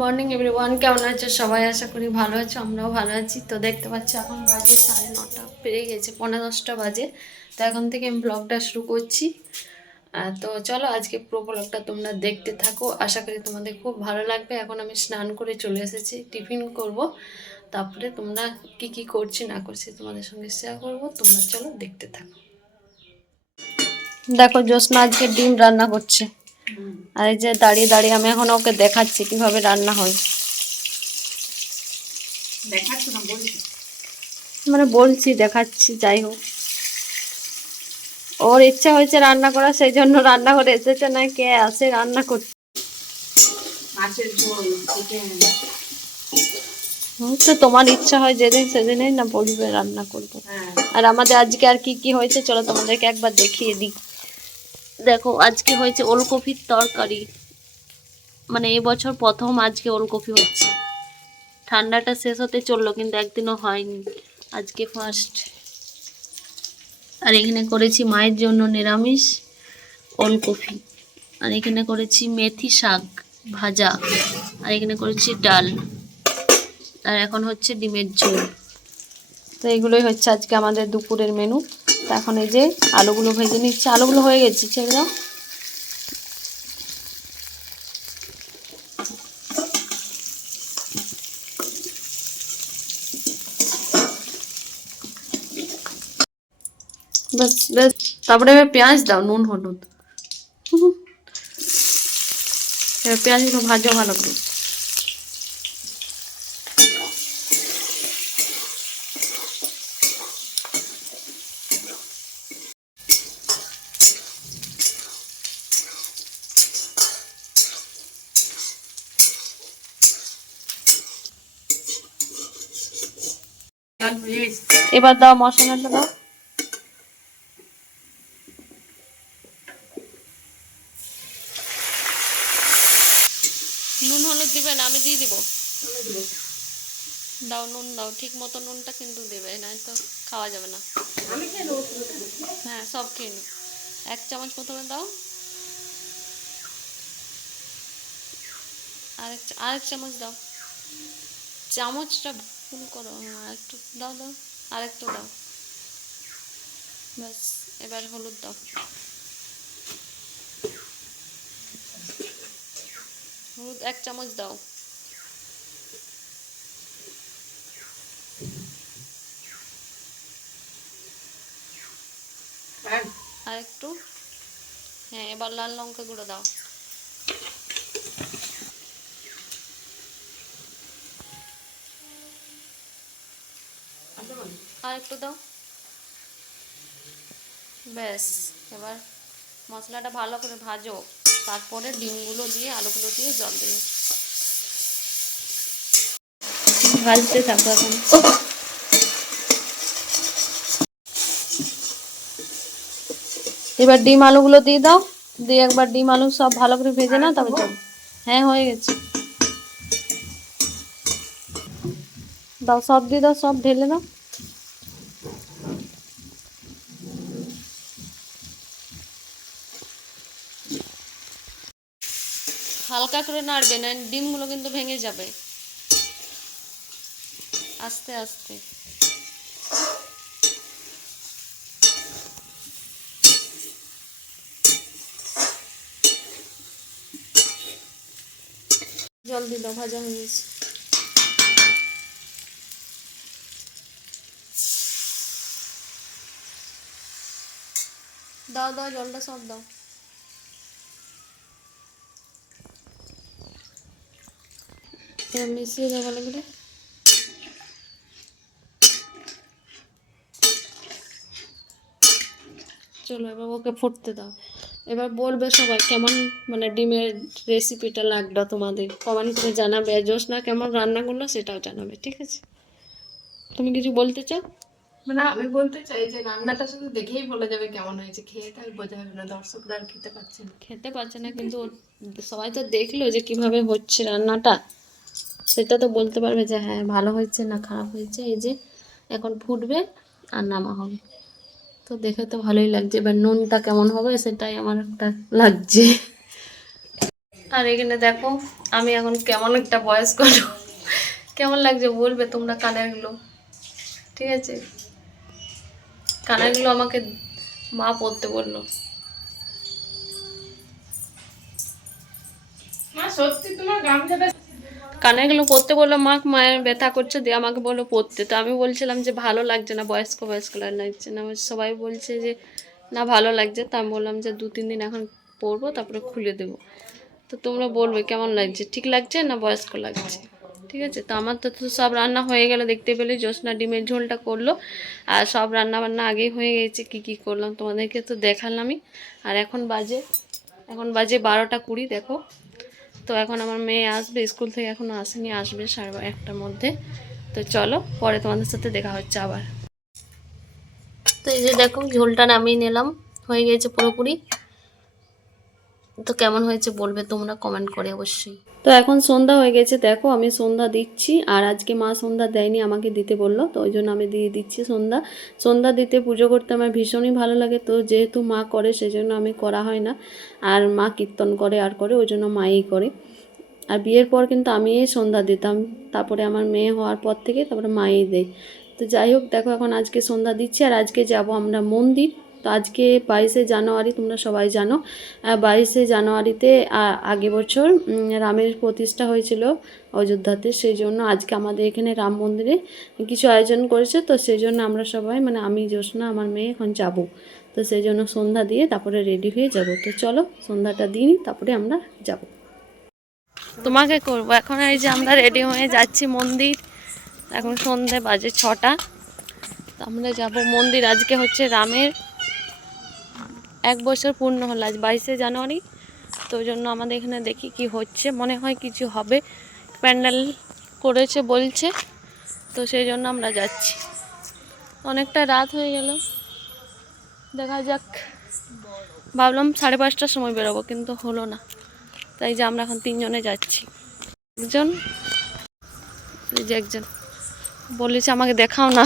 Morning everyone, কেমন আছো সবাই? আশা করি ভালো আছো, আমরাও ভালো আছি। তো দেখতে পাচ্ছি এখন বাজে 9:30 পেরিয়ে গেছে, 9:45 বাজে। তো এখন থেকে আমি ব্লগটা শুরু করছি। তো চলো আজকে পুরো ব্লগটা তোমরা দেখতে থাকো, আশা করি তোমাদের খুব ভালো লাগবে। এখন আমি স্নান করে চলে এসেছি, টিফিন করব, তারপরে তোমরা কি কি করছি না করছি তোমাদের সঙ্গে শেয়ার করবো। তোমরা চলো দেখতে থাকো। দেখো জ্যোৎস্না আজকে ডিম রান্না করছে, আর এই যে দাঁড়িয়ে দাঁড়িয়ে আমি এখন ওকে দেখাচ্ছি কিভাবে রান্না হয়। মানে বলছি, দেখাচ্ছি, যাই হোক। ওর ইচ্ছা হয়েছে রান্না করা, সেই জন্য রান্না করে এসেছে, না কে আসে রান্না করতে। তো তোমার ইচ্ছা হয় যেদিন সেদিনই না বলবে রান্না করবো। আর আমাদের আজকে আর কি কি হয়েছে চলো তোমাদেরকে একবার দেখিয়ে দিই। দেখো আজকে হয়েছে ওলকপির তরকারি, মানে এবছর প্রথম আজকে ওলকপি হচ্ছে। ঠান্ডাটা শেষ হতে চললো কিন্তু একদিনও হয়নি, আজকে ফার্স্ট। আর এখানে করেছি মায়ের জন্য নিরামিষ ওলকপি, আর এখানে করেছি মেথি শাক ভাজা, আর এখানে করেছি ডাল, আর এখন হচ্ছে ডিমের ঝোল। তো এগুলোই হচ্ছে আজকে আমাদের দুপুরের মেনু। তো এখন এই যে আলুগুলো ভেজে নিচ্ছে, আলুগুলো হয়ে গেছে, ছেড়ে দাও। ব্যাস ব্যাস, তারপরে পেঁয়াজ দাও, নুন হলুদ। পেঁয়াজগুলো ভাজো ভালো করে। এবার দাও মশলাটা দাও। নুন হলুদ দিবে না, আমি দিয়ে দিব। দাও নুন দাও, ঠিক মতো নুনটা কিন্তু দেবে, না তো খাওয়া যাবে না। হ্যাঁ সব খেয়ে নি। 1 চামচ প্রথমে দাও, আরেক চামচ দাও। চামচটা ভুল করো, আরেকটু দাও দাও, আরেকটু দাও। ব্যাস, এবার হলুদ দাও। হলুদ 1 চামচ দাও। আর একটু, হ্যাঁ এবার লাল লঙ্কা গুঁড়ো দাও। আর একটু দাও। ব্যাস, এবার মশলাটা ভালো করে ভাজো, তারপরে ডিমগুলো দিয়ে আলুগুলো দিয়ে জল দিয়ে ভাজতে থাকো। এখন এবার ডিম আলুগুলো দিয়ে দাও, দিয়ে একবার ডিম আলু সব ভালো করে ভেজে নাও, তবে চল। হ্যাঁ হয়ে গেছে, দাও সব দিয়ে দাও, সব ঢেলে দাও। হালকা করে নাড়বে না, ডিমগুলো কিন্তু ভেঙে যাবে। আস্তে আস্তে। জল দিয়ে দাও, ভাজা হয়ে গেছে। দাও দাও জলটা সব দাও। মিশিয়ে দাও ভালো করে। চলো এবার ওকে ফুটতে দাও। এবার বলবে সবাই কেমন, মানে ডিমের রেসিপিটা লাগলো তোমাদের, কমেন্ট করে জানাবে। জ্যোৎস্না কেমন রান্না করলো সেটাও জানাবে, ঠিক আছে? তুমি কিছু বলতে চাও? মানে আমি বলতে চাই যে রান্নাটা শুধু দেখেই বলা যাবে কেমন হয়েছে, খেয়ে তার বোঝা যাবে না, দর্শকরা আর খেতে পারছে না। খেতে পারছে না, কিন্তু সবাই তো দেখলো যে কিভাবে হচ্ছে রান্নাটা, সেটা তো বলতে পারবে যে হ্যাঁ ভালো হয়েছে না খারাপ হয়েছে। এই যে এখন ফুটবে আর নামা হবে, তো দেখে তো ভালোই লাগছে। এবার নুনটা কেমন হবে সেটাই আমার একটা লাগছে। আর এখানে দেখো আমি এখন কেমন একটা বয়স্ক লোক। কেমন লাগছে বলবে তোমরা। কানেরগুলো ঠিক আছে, কানেরগুলো আমাকে মা পরতে বললো। মা সত্যি তোমার গামছাটা কানেরগুলো পরতে বললো মা, মায়ের ব্যথা করছে দিয়ে আমাকে বললো পরতে। তো আমি বলছিলাম যে ভালো লাগছে না, বয়স্ক বয়স্ক লাগছে না। সবাই বলছে যে না ভালো লাগছে। তা আমি বললাম যে 2-3 দিন এখন পরবো, তারপরে খুলে দেবো। তো তোমরা বলবে কেমন লাগছে, ঠিক লাগছে না বয়স্ক লাগছে। ঠিক আছে, তো আমার তো সব রান্না হয়ে গেল। দেখতে পেলে জ্যোৎস্না ডিমের ঝোলটা করলো, আর সব রান্না বান্না আগেই হয়ে গেছে। কি কি করলাম তোমাদেরকে তো দেখালামই। আর এখন বাজে 12টা 20। দেখো, তো এখন আমার মেয়ে আসবে স্কুল থেকে, এখনও আসেনি, আসবে 1:30টার মধ্যে। তো চলো পরে তোমাদের সাথে দেখা হচ্ছে আবার। তো এই যে দেখো ঝোলটা নামিয়ে নিলাম, হয়ে গেছে পুরোপুরি। তো কেমন হয়েছে বলবে তোমরা কমেন্ট করে অবশ্যই। তো এখন সন্ধ্যা হয়ে গেছে, দেখো আমি সন্ধ্যা দিচ্ছি। আর আজকে মা সন্ধ্যা দেয়নি, আমাকে দিতে বললো, তো ওই জন্য আমি দিয়ে দিচ্ছি সন্ধ্যা। সন্ধ্যা দিতে পুজো করতে আমার ভীষণই ভালো লাগে। তো যেহেতু মা করে সেজন্য আমি করা হয় না। আর মা কীর্তন করে আর করে, ওই জন্য মাই করে। আর বিয়ের পর কিন্তু আমিই সন্ধ্যা দিতাম, তারপরে আমার মেয়ে হওয়ার পর থেকে তারপরে মাই দেয়। তো যাই হোক, দেখো এখন আজকে সন্ধ্যা দিচ্ছি। আর আজকে যাব আমরা মন্দির। তো আজকে 22শে জানুয়ারি, তোমরা সবাই জানো 22শে জানুয়ারিতে আগে বছর রামের প্রতিষ্ঠা হয়েছিল অযোধ্যাতে। সেই জন্য আজকে আমাদের এখানে রাম মন্দিরে কিছু আয়োজন করেছে। তো সেই জন্য আমরা সবাই, মানে আমি জ্যোৎস্না আমার মেয়ে এখন যাব। তো সেই জন্য সন্ধ্যা দিয়ে তারপরে রেডি হয়ে যাব। তো চলো সন্ধ্যাটা দিই, তারপরে আমরা যাব। তোমাকে করবো এখন। এই যে আমরা রেডি হয়ে যাচ্ছি মন্দির। এখন সন্ধে বাজে 6টা। তো আমরা যাব মন্দির। আজকে হচ্ছে রামের 1 বছর পূর্ণ হলো আজ 22শে জানুয়ারি। তো ওই জন্য আমাদের এখানে দেখি কি হচ্ছে, মনে হয় কিছু হবে, প্যান্ডেল করেছে বলছে। তো সেই জন্য আমরা যাচ্ছি। অনেকটা রাত হয়ে গেল, দেখা যাক। ভাবলাম 5:30টার সময় বেরোবো, কিন্তু হলো না। তাই যে আমরা এখন 3 জনে যাচ্ছি। একজন বলেছে আমাকে দেখাও না,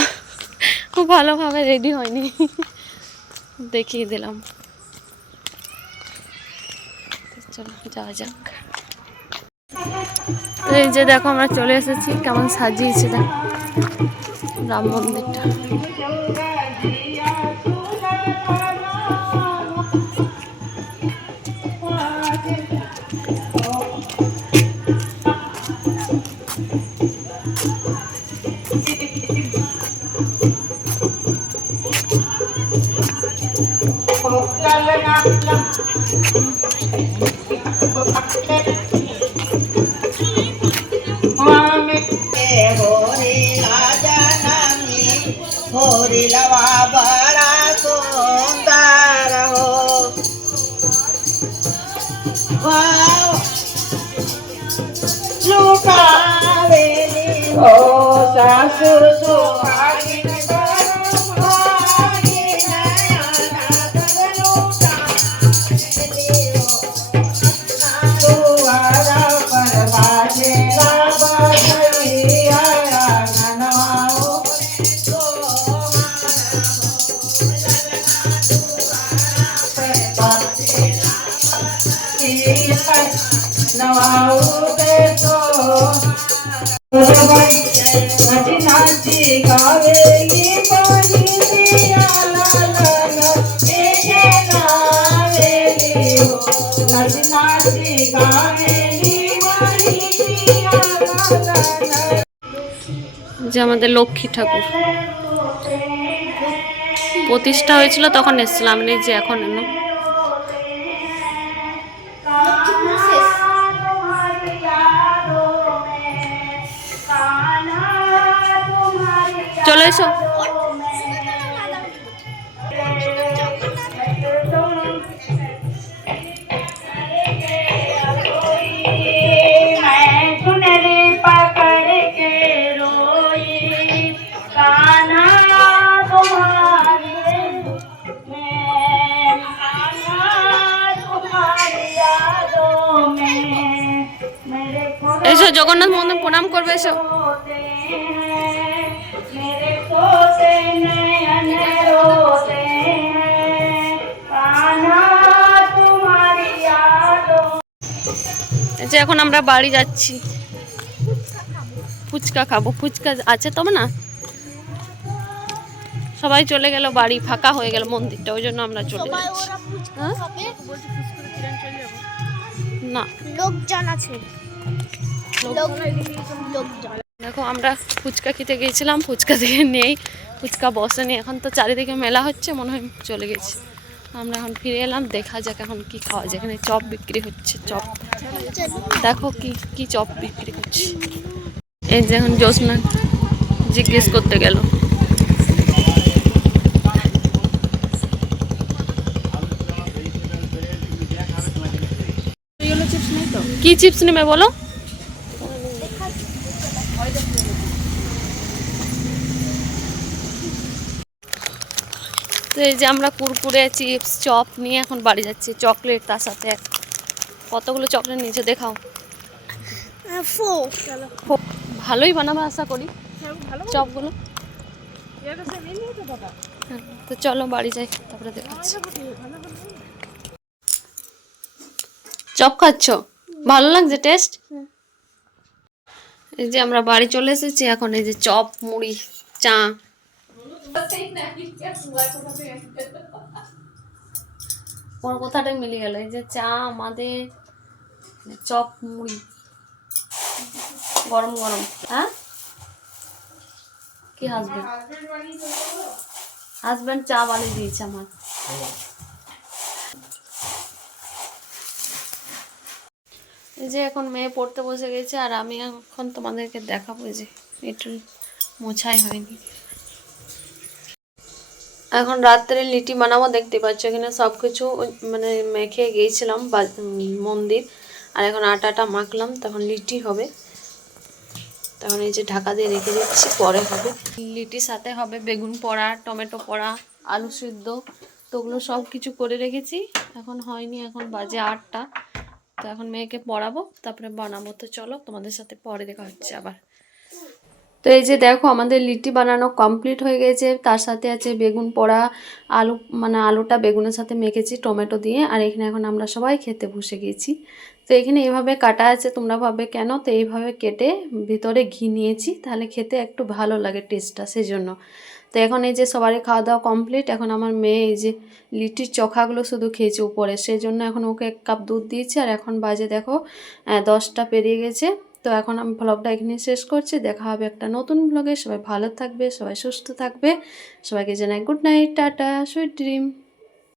খুব ভালোভাবে রেডি হয়নি, দেখিয়ে দিলাম। চলো যাওয়া যাক। তো এই যে দেখো আমরা চলে এসেছি, কেমন সাজিয়েছে দেখ রাম মন্দিরটা। होरिलवा बड़ा सुंदर हो लुकावेली हो सासु सुहागिन नाची गावेगी पानी पिया नाची गावेगी पानी पिया। যে আমাদের লক্ষ্মী ঠাকুর প্রতিষ্ঠা হয়েছিল তখন এসেছিলাম, এই যে এখন এলো। চলে এসো। এসো জগন্নাথ মন্দির প্রণাম করবে, এসো। এই যে এখন আমরা বাড়ি যাচ্ছি, ফুচকা খাবো। ফুচকা আছে তো না, সবাই চলে গেল বাড়ি, ফাঁকা হয়ে গেল মন্দিরটা, ওই জন্য আমরা চলে যাচ্ছি। হ্যাঁ? না লোকজন আছে, দেখো আমরা ফুচকা খেতে গিয়েছিলাম, ফুচকা থেকে নেই, ফুচকা বসেনি, এখন তো চারিদিকে মেলা হচ্ছে, মনে হয় চলে গেছে। আমরা এখন ফিরে এলাম, দেখা যাক এখন কি খাওয়া যায়। এখানে চপ বিক্রি হচ্ছে, চপ দেখো কি কি চপ বিক্রি করছে। এই যে এখন জোসনা জিজ্ঞেস করতে গেল। কি চিপস নেবে বলো? তো এই যে আমরা কুরকুরে, চিপস, চপ নিয়ে এখন বাড়ি যাচ্ছি, চকলেট তার সাথে কতগুলো চকলেট নিচে দেখাও। ভালোই বানাবো আশা করি চপগুলো। তো চলো বাড়ি যাই, তারপরে দেখাচ্ছি। চপ খাচ্ছ? ভালো লাগছে টেস্ট? এই যে আমরা বাড়ি চলে এসেছি, এখন এই যে চপ, মুড়ি, চা। ওর কথাটাই মিলে গেল। এই যে চা আমাদের, চপ, মুড়ি গরম গরম। হ্যাঁ কি হাজবেন্ড চা বানিয়ে দিয়েছে আমার। এই যে এখন মেয়ে পড়তে বসে গেছে, আর আমি এখন তোমাদেরকে দেখাবো যে একটু মোছাই হয়নি। এখন রাত্রে লিটি বানাবো, দেখতে পাচ্ছ এখানে সব কিছু মানে মেখে গিয়েছিলাম মন্দির, আর এখন আটাটা মাখলাম, তখন লিটি হবে। তখন এই যে ঢাকা দিয়ে রেখে দিচ্ছি, পরে হবে। লিটির সাথে হবে বেগুন পোড়া, টমেটো পোড়া, আলু সিদ্ধ, তো ওগুলো সব কিছু করে রেখেছি। এখন হয়নি, এখন বাজে 8টা। তো এখন মেয়েকে পড়াবো, তারপরে বানাবো। তো চলো তোমাদের সাথে পরে দেখা হচ্ছে আবার। তো এই যে দেখো আমাদের লিটি বানানো কমপ্লিট হয়ে গেছে। তার সাথে আছে বেগুন পোড়া, আলু, মানে আলুটা বেগুনের সাথে মেখেছি টমেটো দিয়ে। আর এখানে এখন আমরা সবাই খেতে বসে গেছি। তো এখানে এইভাবে কাটা আছে, তোমরা ভাবে কেন, তো এইভাবে কেটে ভিতরে ঘি নিয়েছি, তাহলে খেতে একটু ভালো লাগে টেস্টটা, সেই জন্য। তো এখন এই যে সবারই খাওয়া দাওয়া কমপ্লিট। এখন আমার মেয়ে এই যে লিটির চোখাগুলো শুধু খেয়েছে উপরে, সেই জন্য এখন ওকে 1 কাপ দুধ দিয়েছি। আর এখন বাজে দেখো 10টা পেরিয়ে গেছে। তো এখন আমি ব্লগটা এখানে শেষ করছি। দেখা হবে একটা নতুন ব্লগে। সবাই ভালো থাকবে, সবাই সুস্থ থাকবে, সবাইকে জানাই good night, tata, sweet dream.